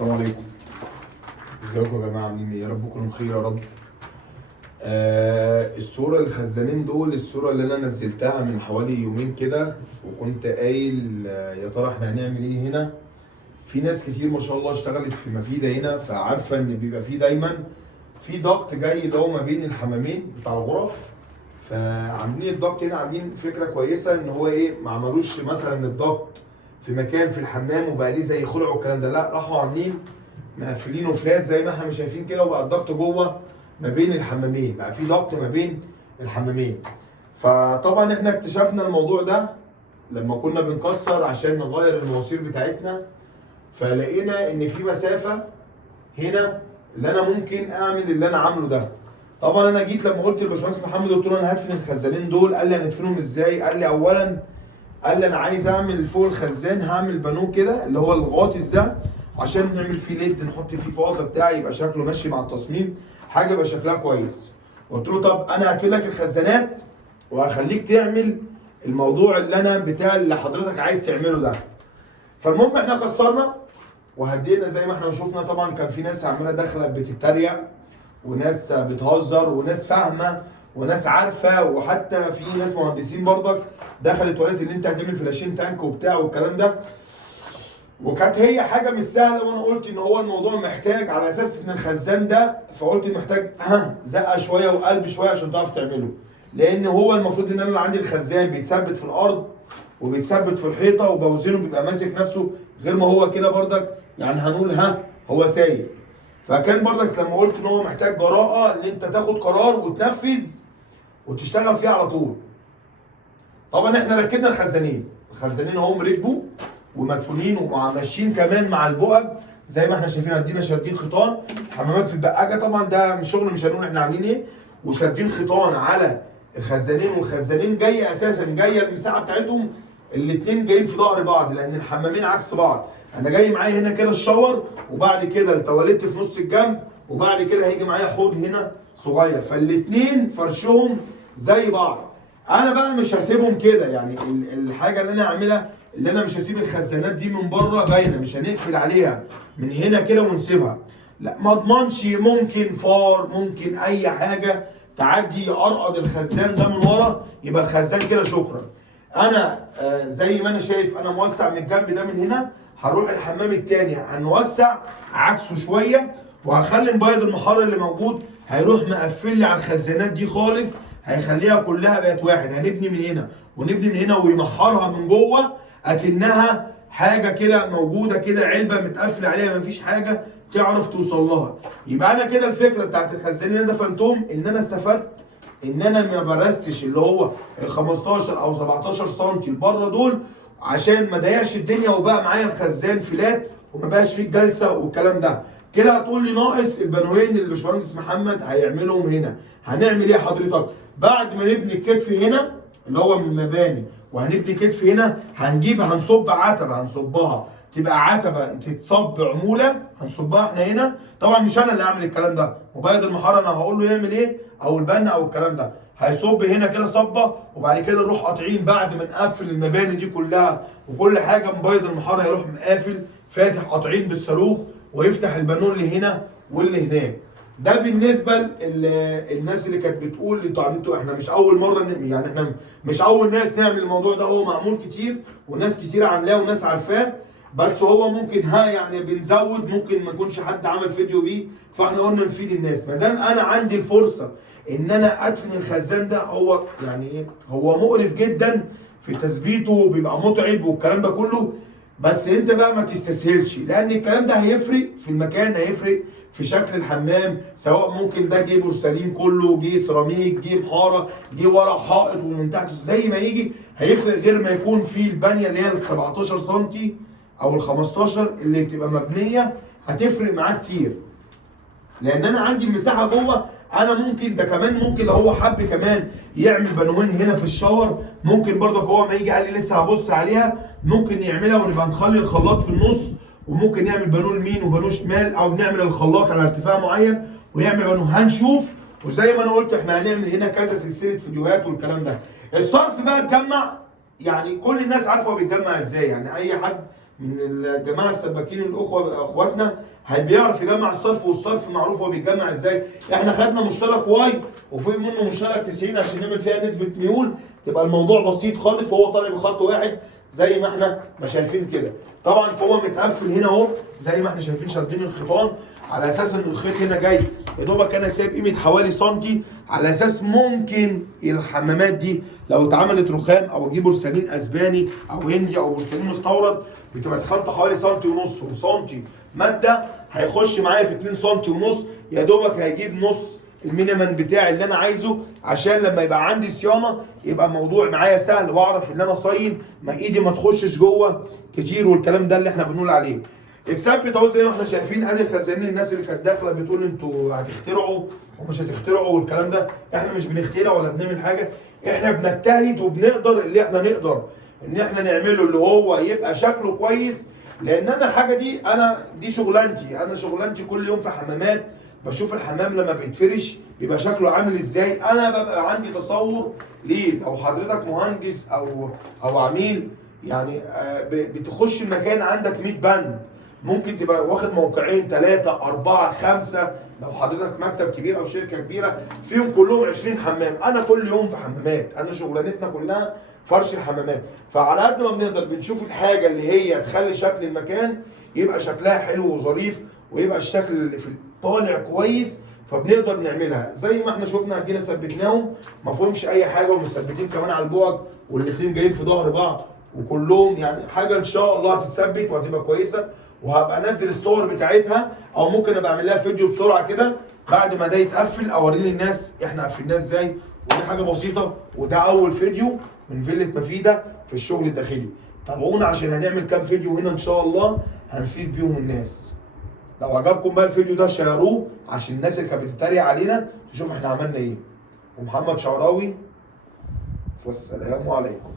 السلام عليكم. ازيكم يا جماعه؟ عاملين ايه؟ يا رب تكونوا بخير يا رب. الصوره الخزانين دول الصوره اللي انا نزلتها من حوالي يومين كده، وكنت قايل يا ترى احنا هنعمل ايه هنا. في ناس كتير ما شاء الله اشتغلت في مفيده هنا، فعارفه ان بيبقى فيه دايما في ضغط جاي اللي هو ما بين الحمامين بتاع الغرف. فعاملين الضغط هنا، عاملين فكره كويسه ان هو ايه، ما عملوش مثلا الضغط في مكان في الحمام وبقى ليه زي خلع والكلام ده، لا راحوا عاملين مقفلينه فلات زي ما احنا مش شايفين كده، وبقى الضغط جوه ما بين الحمامين، بقى في ضغط ما بين الحمامين. فطبعا احنا اكتشفنا الموضوع ده لما كنا بنكسر عشان نغير المواسير بتاعتنا، فلقينا ان في مسافه هنا اللي انا ممكن اعمل اللي انا عامله ده. طبعا انا جيت لما قلت للباشمهندس محمد قلت له انا هدفن الخزانين دول، قال لي هندفنهم ازاي؟ قال لي اولا، قال لي انا عايز اعمل فوق الخزان هعمل بانوه كده اللي هو الغاطس ده عشان نعمل فيه ليد نحط فيه فازه بتاعي يبقى شكله ماشي مع التصميم، حاجه يبقى شكلها كويس. قلت له طب انا هقفل لك الخزانات وهخليك تعمل الموضوع اللي انا بتاع اللي حضرتك عايز تعمله ده. فالمهم احنا كسرنا وهدينا زي ما احنا شفنا. طبعا كان في ناس عماله داخله بتتريق وناس بتهزر وناس فاهمه وناس عارفه، وحتى في ناس مهندسين برضك دخلت وقالت ان انت هتعمل فلاشين تانك وبتاع والكلام ده، وكانت هي حاجه مش سهله. وانا قلت ان هو الموضوع محتاج على اساس ان الخزان ده، فقلت محتاج زقه شويه وقلب شويه عشان تعرف تعمله، لان هو المفروض ان انا اللي عندي الخزان بيتثبت في الارض وبيتثبت في الحيطه وبوزنه بيبقى ماسك نفسه، غير ما هو كده برضك يعني هنقول هو سايب. فكان برضك لما قلت ان هو محتاج جراءه ان انت تاخد قرار وتنفذ وتشتغل فيه على طول. طبعا احنا ركبنا الخزانين اهم ركبوا ومدفونين وماشيين كمان مع البؤج زي ما احنا شايفين، ادينا شادين خيطان حمامات البقاجه. طبعا ده شغل مش هنقول احنا عاملين ايه، وشادين خيطان على الخزانين، والخزانين جايه اساسا جايه المساحه بتاعتهم الاثنين جايين في ظهر بعض لان الحمامين عكس بعض. انا جاي معايا هنا كده الشاور، وبعد كده التواليت في نص الجنب، وبعد كده هيجي معايا حوض هنا صغير، فالاثنين فرشهم زي بعض. انا بقى مش هسيبهم كده، يعني الحاجه اللي انا اعملها اللي انا مش هسيب الخزانات دي من بره باينه، مش هنقفل عليها من هنا كده ونسيبها، لا ما اضمنش، ممكن فار ممكن اي حاجه تعدي يقرقض الخزان ده من ورا، يبقى الخزان كده شكرا. انا زي ما انا شايف انا موسع من الجنب ده من هنا، هنروح الحمام التاني هنوسع عكسه شويه، وهخلي مبيض المحار اللي موجود هيروح مقفل لي على الخزانات دي خالص، هيخليها كلها بقت واحد. هنبني من هنا ونبني من هنا ويمحرها من جوه اكنها حاجه كده موجوده كده، علبه متقفل عليها مفيش حاجه تعرف توصل لها. يبقى انا كده الفكره بتاعت الخزانين اللي انا دفنتهم ان انا استفدت ان انا ما برستش اللي هو ال 15 او 17 سم لبره دول عشان ما ضيقش الدنيا، وبقى معايا الخزان فلات وما بقاش فيه الجلسه والكلام ده. كده هتقول لي ناقص البانوين اللي الباشمهندس محمد هيعملهم هنا. هنعمل ايه حضرتك؟ بعد ما نبني الكتف هنا اللي هو من المباني وهنبني كتف هنا، هنصب عتبه، هنصبها تبقى عتبه تتصب عموله، هنصبها احنا هنا. طبعا مش انا اللي هعمل الكلام ده، مبيض المحاره انا هقول له يعمل ايه، او البنا او الكلام ده. هيصب هنا كده صبه، وبعد كده نروح قاطعين بعد ما نقفل المباني دي كلها وكل حاجه، مبيض المحاره هيروح مقافل فاتح قاطعين بالصاروخ ويفتح البانون اللي هنا واللي هناك. ده بالنسبه للناس اللي كانت بتقول لي طب احنا مش اول مره يعني احنا مش اول ناس نعمل الموضوع ده، هو معمول كتير وناس كتير عاملاه وناس عارفاه، بس هو ممكن يعني بنزود، ممكن ما يكونش حد عمل فيديو بيه، فاحنا قلنا نفيد الناس. ما دام انا عندي الفرصه ان انا ادفن الخزان ده، هو يعني ايه، هو مقرف جدا في تثبيته، بيبقى متعب والكلام ده كله، بس انت بقى ما تستسهلش، لان الكلام ده هيفرق في المكان، هيفرق في شكل الحمام، سواء ممكن ده جه بورسلين كله، جه سيراميك، جه محاره، جه ورق حائط ومن تحت زي ما يجي، هيفرق غير ما يكون في البانيه اللي هي ال 17 سم او ال 15 اللي بتبقى مبنيه، هتفرق معاه كتير. لان انا عندي المساحه جوه، انا ممكن ده كمان ممكن لو هو حب كمان يعمل بانوين هنا في الشاور، ممكن برضك هو ما يجي قال لي لسه هبص عليها، ممكن يعملها ونبقى نخلي الخلاط في النص، وممكن نعمل بانون يمين وبانون شمال، او نعمل الخلاط على ارتفاع معين ويعمل بانون. هنشوف، وزي ما انا قلت احنا هنعمل هنا كذا سلسله فيديوهات والكلام ده. الصرف بقى اتجمع، يعني كل الناس عارفه هو بيتجمع ازاي، يعني اي حد من الجماعه السباكين الاخوه اخواتنا بيعرف يجمع الصرف، والصرف معروف هو بيتجمع ازاي. احنا خدنا مشترك واي وفي منه مشترك 90 عشان نعمل فيها نسبه ميول، تبقى الموضوع بسيط خالص، وهو طالع بخط واحد زي ما احنا ما شايفين كده. طبعا هو متقفل هنا اهو زي ما احنا شايفين، شادين الخيطان على اساس ان الخيط هنا جاي يا دوبك انا سايب قيمه حوالي سنتي، على اساس ممكن الحمامات دي لو اتعملت رخام او اجيب بورسلين اسباني او هندي او بورسلين مستورد بتبقى خامته حوالي سنتي ونص، وسنتي ماده هيخش معايا في 2 سنتي ونص، يا دوبك هيجيب نص المينيمم بتاعي اللي انا عايزه، عشان لما يبقى عندي صيانه يبقى الموضوع معايا سهل، واعرف ان انا صاين ما ايدي ما تخشش جوه كتير، والكلام ده اللي احنا بنقول عليه. اتثبت اهو زي ما احنا شايفين. ادي الخزانين، الناس اللي كانت داخله بتقول انتوا هتخترعوا ومش هتخترعوا والكلام ده، احنا مش بنخترع ولا بنعمل حاجه، احنا بنجتهد وبنقدر اللي احنا نقدر ان احنا نعمله اللي هو يبقى شكله كويس. لان انا الحاجه دي دي شغلانتي، انا شغلانتي كل يوم في حمامات بشوف الحمام لما بيتفرش بيبقى شكله عامل ازاي، انا ببقى عندي تصور ليه. لو حضرتك مهندس او عميل يعني بتخش المكان عندك 100 بند، ممكن تبقى واخد موقعين 3 4 5، لو حضرتك مكتب كبير او شركه كبيره فيهم كلهم 20 حمام. انا كل يوم في حمامات، انا شغلانتنا كلها فرش الحمامات، فعلى قد ما بنقدر بنشوف الحاجه اللي هي تخلي شكل المكان يبقى شكلها حلو وظريف، ويبقى الشكل اللي في طالع كويس، فبنقدر نعملها زي ما احنا شفنا. جينا ثبتناهم ما فيهمش اي حاجه، ومثبتين كمان على البوج، والاثنين جايين في ظهر بعض، وكلهم يعني حاجه ان شاء الله هتتثبت وهتبقى كويسه. وهبقى انزل الصور بتاعتها، او ممكن ابقى اعمل لها فيديو بسرعه كده بعد ما ده يتقفل اوري للناس احنا قفلناه ازاي. ودي حاجه بسيطه، وده اول فيديو من فيلة مفيدة في الشغل الداخلي. تابعونا عشان هنعمل كام فيديو هنا ان شاء الله هنفيد بيهم الناس. لو عجبكم بقى الفيديو ده شيروه عشان الناس اللي كانت بتتريق علينا تشوف احنا عملنا ايه. ومحمد شعراوي، والسلام عليكم.